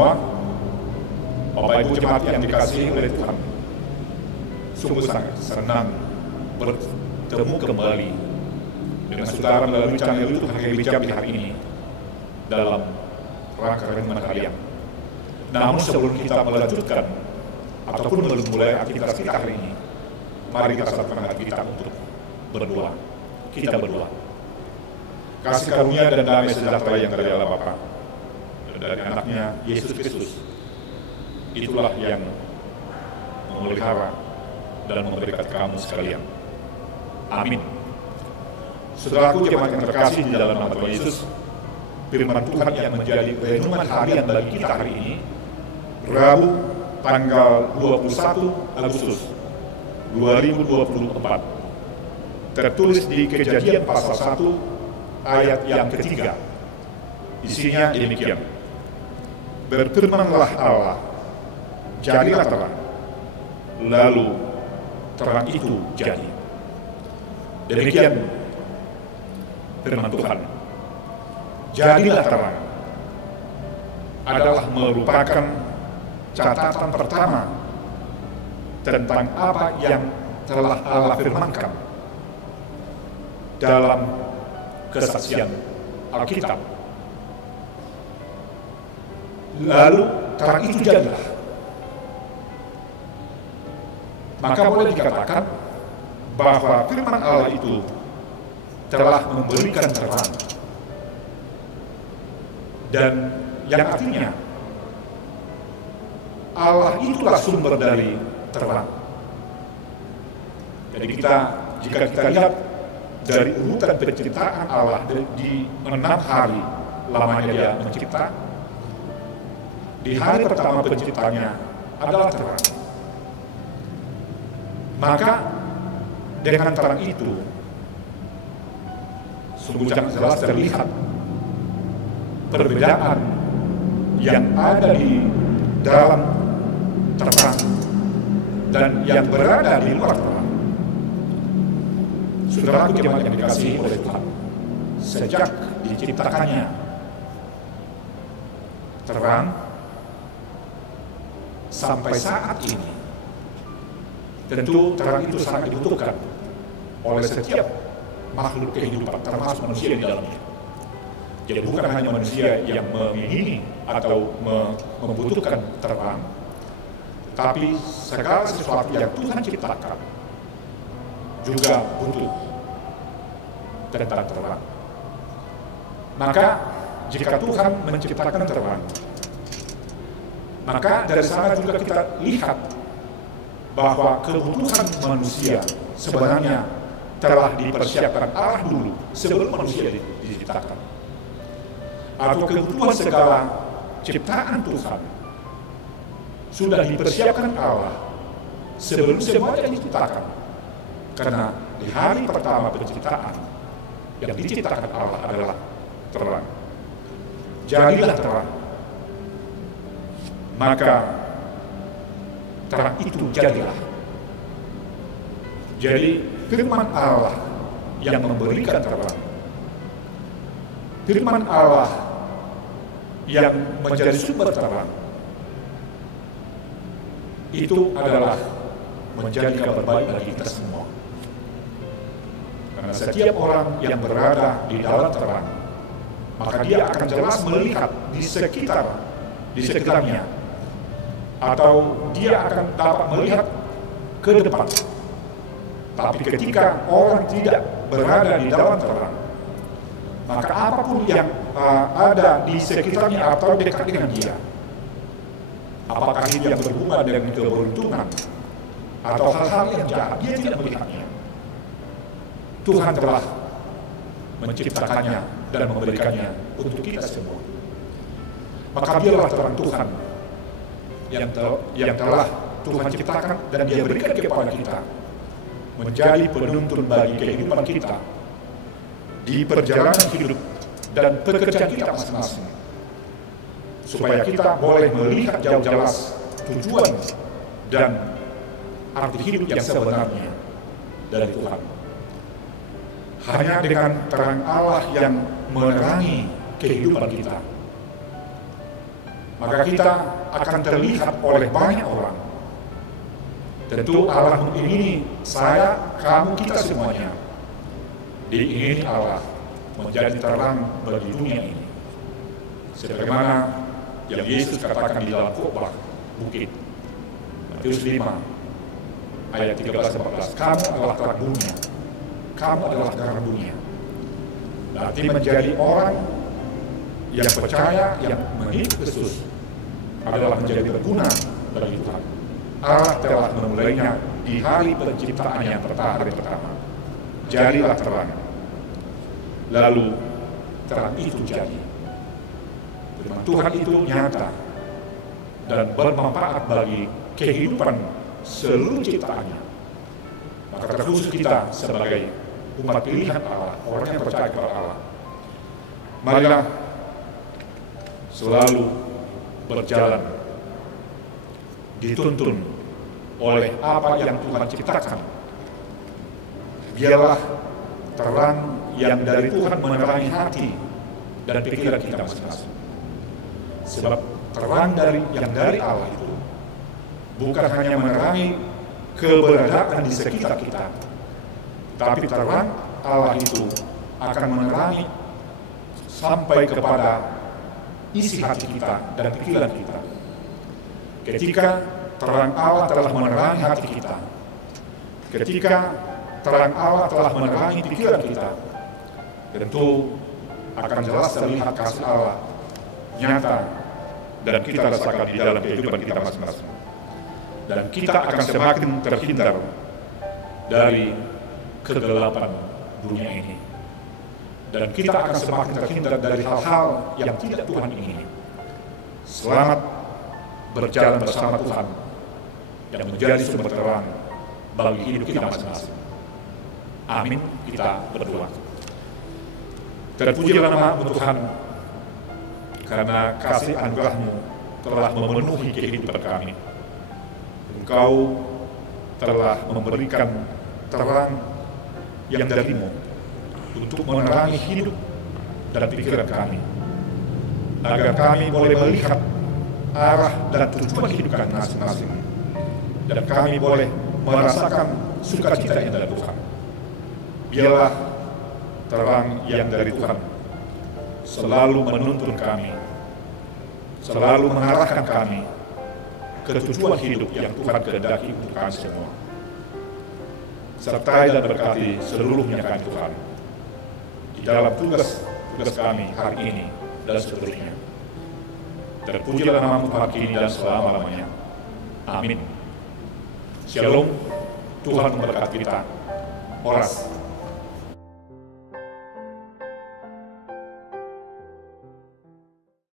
semua, Bapak Ibu jemaat yang dikasihi oleh Tuhan, sungguh sangat senang bertemu kembali dengan saudara melalui channel YouTube HKBP Jambi hari ini dalam rangka renungan harian. Namun sebelum kita melanjutkan ataupun memulai aktivitas kita hari ini, mari kita satukan hati kita untuk berdoa. Kita berdoa. Kasih karunia dan damai sejahtera yang dari Allah Bapa dan dari anaknya Yesus Kristus, itulah yang memelihara dan memberkati kamu sekalian. Amin. Saudaraku jemaat yang terkasih di dalam nama Tuhan Yesus, firman Tuhan yang menjadi renungan harian bagi kita hari ini, Rabu tanggal 21 Agustus 2024, tertulis di Kejadian pasal 1 ayat yang ketiga. Isinya demikian: berfirmanlah Allah, jadilah terang, lalu terang itu jadi. Demikian firman Tuhan. Jadilah terang adalah merupakan catatan pertama tentang apa yang telah Allah firmankan dalam kesaksian Alkitab. Lalu terang itu jadilah. Maka boleh dikatakan bahwa firman Allah itu telah memberikan terang, dan yang artinya Allah itulah sumber dari terang. Jadi jika kita lihat dari urutan penciptaan Allah di 6 hari lamanya dia mencipta, di hari pertama penciptanya adalah terang. Maka dengan terang itu sungguh jelas terlihat perbedaan yang ada di dalam terang dan yang berada di luar terang. Saudaraku jemaat yang dikasihi oleh Tuhan, sejak diciptakannya terang sampai saat ini, tentu terang itu sangat dibutuhkan oleh setiap makhluk kehidupan, termasuk manusia di dalamnya. Jadi bukan hanya manusia yang mengingini atau membutuhkan terang, tapi segala sesuatu yang Tuhan ciptakan juga butuh tentang terang. Maka jika Tuhan menciptakan terang, maka dari sana juga kita lihat bahwa kebutuhan manusia sebenarnya telah dipersiapkan Allah dulu sebelum manusia diciptakan. Atau kebutuhan segala ciptaan Tuhan sudah dipersiapkan Allah sebelum semuanya diciptakan. Karena di hari pertama penciptaan yang diciptakan Allah adalah terang. Jadilah terang. Maka terang itu jadilah. Jadi firman Allah yang memberikan terang, firman Allah yang menjadi sumber terang, itu adalah menjadi kabar baik bagi kita semua. Karena setiap orang yang berada di dalam terang, maka dia akan jelas melihat di sekitarnya, atau dia akan dapat melihat ke depan. Tapi ketika orang tidak berada di dalam terang, maka apapun yang ada di sekitarnya atau dekat dengan dia, apakah itu yang berhubungan dengan keberuntungan atau hal-hal yang jahat, dia tidak melihatnya. Tuhan telah menciptakannya dan memberikannya untuk kita semua. Maka dialah terang Tuhan yang telah Tuhan ciptakan dan dia berikan kepada kita, menjadi penuntun bagi kehidupan kita di perjalanan hidup dan pekerjaan kita masing-masing, supaya kita boleh melihat jauh jelas tujuan dan arti hidup yang sebenarnya dari Tuhan. Hanya dengan terang Allah yang menerangi kehidupan kita, maka kita akan terlihat oleh banyak orang. Tentu Allah mengingini saya, kamu, kita semuanya. Diingini Allah menjadi terang bagi dunia ini. Sebagaimana yang Yesus katakan di dalam khotbah bukit. Matius 5 ayat 13-14. Kamu adalah terang dunia. Kamu adalah garam dunia. Berarti menjadi orang yang percaya, yang mengikut Yesus adalah menjadi berguna bagi Tuhan. Allah telah memulainya di hari penciptaan yang hari pertama. Jadilah terang. Lalu terang itu jadi. Firman Tuhan itu nyata dan bermanfaat bagi kehidupan seluruh ciptaannya. Maka terkhusus kita sebagai umat pilihan Allah, orang yang percaya kepada Allah, marilah selalu berjalan dituntun oleh apa yang Tuhan ciptakan. Biarlah terang yang dari Tuhan menerangi hati dan pikiran kita masing-masing. Sebab terang yang dari Allah itu bukan hanya menerangi keberadaan di sekitar kita, tapi terang Allah itu akan menerangi sampai kepada isi hati kita dan pikiran kita. Ketika terang Allah telah menerangi hati kita, ketika terang Allah telah menerangi pikiran kita, tentu akan jelas terlihat kasih Allah nyata dan kita rasakan di dalam kehidupan kita masing-masing. Dan kita akan semakin terhindar dari kegelapan dunia ini. Dan kita akan semakin terhindar dari hal-hal yang tidak Tuhan ingini. Selamat berjalan bersama Tuhan yang menjadi sumber terang bagi hidup kita masing-masing. Amin. Kita berdoa. Terpujilah nama-Mu Tuhan, karena kasih anugerah-Mu telah memenuhi kehidupan kami. Engkau telah memberikan terang yang dari-Mu untuk menerangi hidup dan pikiran kami, agar kami boleh melihat arah dan tujuan hidup kami masing-masing, dan kami boleh merasakan sukacita yang dari Tuhan. Biarlah terang yang dari Tuhan selalu menuntun kami, selalu mengarahkan kami ke tujuan hidup yang Tuhan kehendaki untuk kami semua. Sertai dan berkati seluruhnya kami Tuhan di dalam tugas kami hari ini dan seterusnya. Terpujilah nama-Mu hari ini dan selama-lamanya. Amin. Shalom. Tuhan memberkati kita. Oras.